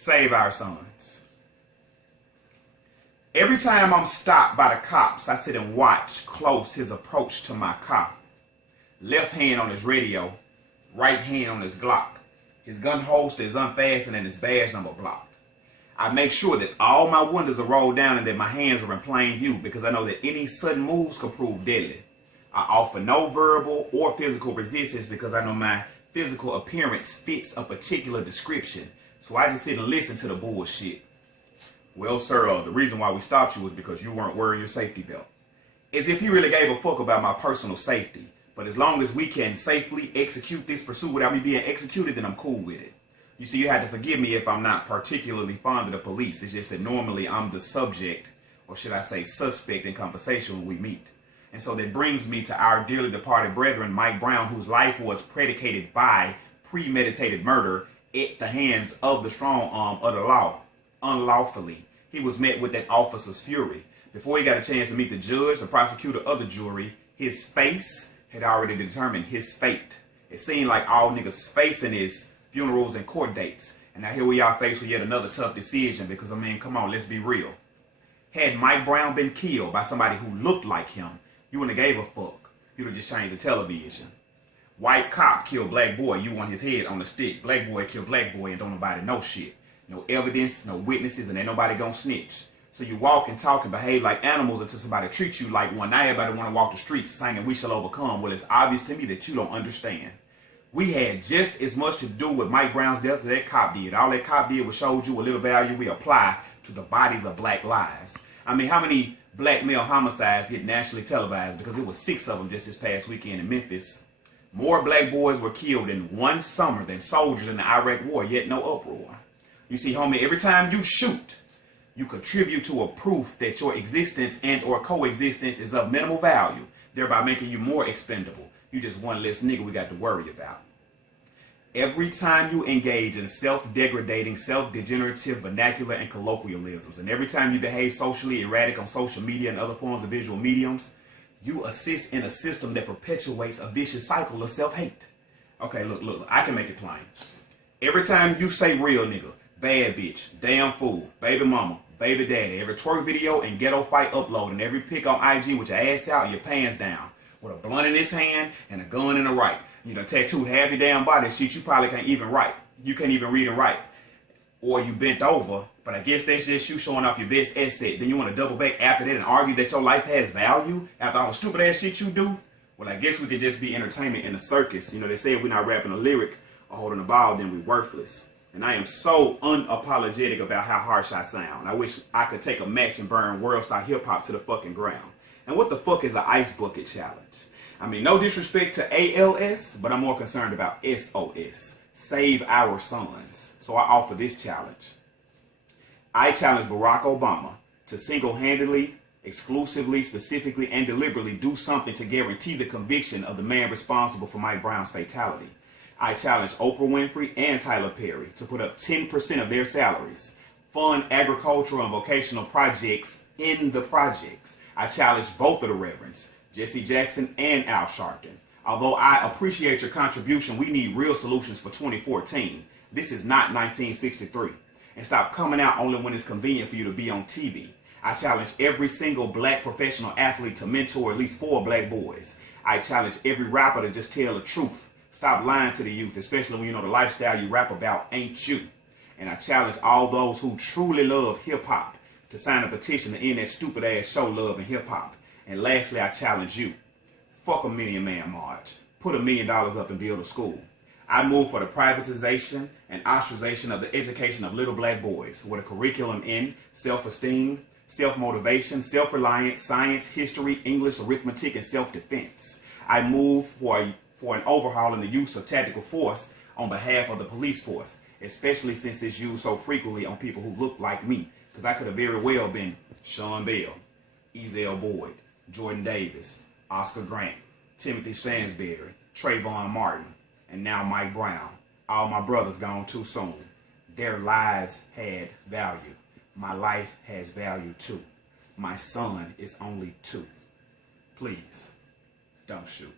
Save our sons. Every time I'm stopped by the cops, I sit and watch close his approach to my car. Left hand on his radio, right hand on his Glock. His gun holster is unfastened and his badge number blocked. I make sure that all my windows are rolled down and that my hands are in plain view because I know that any sudden moves could prove deadly. I offer no verbal or physical resistance because I know my physical appearance fits a particular description. So I just sit and listen to the bullshit. Well, sir, the reason why we stopped you was because you weren't wearing your safety belt. As if he really gave a fuck about my personal safety. But as long as we can safely execute this pursuit without me being executed, then I'm cool with it. You see, you have to forgive me if I'm not particularly fond of the police. It's just that normally I'm the subject, or should I say suspect, in conversation when we meet. And so that brings me to our dearly departed brethren, Mike Brown, whose life was predicated by premeditated murder at the hands of the strong arm of the law, unlawfully. He was met with that officer's fury. Before he got a chance to meet the judge, the prosecutor of the jury, his face had already determined his fate. It seemed like all niggas facing his funerals and court dates. And now here we are faced with yet another tough decision because, I mean, come on, let's be real. Had Mike Brown been killed by somebody who looked like him, you wouldn't have gave a fuck. You'd have just changed the television. White cop killed black boy, you want his head on the stick. Black boy killed black boy and don't nobody know shit. No evidence, no witnesses, and ain't nobody gonna snitch. So you walk and talk and behave like animals until somebody treats you like one. Now everybody want to walk the streets singing we shall overcome. Well, it's obvious to me that you don't understand. We had just as much to do with Mike Brown's death as that cop did. All that cop did was showed you a little value we apply to the bodies of black lives. I mean, how many black male homicides get nationally televised? Because it was 6 of them just this past weekend in Memphis. More black boys were killed in one summer than soldiers in the Iraq war, yet no uproar. You see, homie, every time you shoot, you contribute to a proof that your existence and or coexistence is of minimal value, thereby making you more expendable. You just one less nigga we got to worry about. Every time you engage in self-degradating, self-degenerative vernacular and colloquialisms, and every time you behave socially erratic on social media and other forms of visual mediums, you assist in a system that perpetuates a vicious cycle of self-hate. Okay, look, I can make it plain. Every time you say real nigga, bad bitch, damn fool, baby mama, baby daddy, every twerk video and ghetto fight upload, and every pic on IG with your ass out and your pants down, with a blunt in his hand and a gun in the right. You done tattooed half your damn body, shit you probably can't even write. You can't even read and write. Or you bent over, but I guess that's just you showing off your best asset. Then you want to double back after that and argue that your life has value after all the stupid ass shit you do? Well, I guess we could just be entertainment in a circus. You know, they say if we're not rapping a lyric or holding a ball, then we're worthless. And I am so unapologetic about how harsh I sound. I wish I could take a match and burn world-star hip-hop to the fucking ground. And what the fuck is an ice bucket challenge? I mean, no disrespect to ALS, but I'm more concerned about SOS. Save our sons. So I offer this challenge. I challenge Barack Obama to single-handedly, exclusively, specifically, and deliberately do something to guarantee the conviction of the man responsible for Mike Brown's fatality. I challenge Oprah Winfrey and Tyler Perry to put up 10% of their salaries, fund agricultural and vocational projects in the projects. I challenge both of the reverends, Jesse Jackson and Al Sharpton. Although I appreciate your contribution, we need real solutions for 2014. This is not 1963. And stop coming out only when it's convenient for you to be on TV. I challenge every single black professional athlete to mentor at least 4 black boys. I challenge every rapper to just tell the truth. Stop lying to the youth, especially when you know the lifestyle you rap about ain't you. And I challenge all those who truly love hip-hop to sign a petition to end that stupid-ass show Love and Hip-Hop. And lastly, I challenge you. Fuck a $1 Million Man March. Put $1 million up and build a school. I move for the privatization and ostracization of the education of little black boys with a curriculum in self-esteem, self-motivation, self-reliance, science, history, English, arithmetic, and self-defense. I move for an overhaul in the use of tactical force on behalf of the police force, especially since it's used so frequently on people who look like me, because I could have very well been Sean Bell, Ezell Boyd, Jordan Davis, Oscar Grant, Timothy Stansberry, Trayvon Martin, and now Mike Brown. All my brothers gone too soon. Their lives had value. My life has value too. My son is only 2. Please, don't shoot.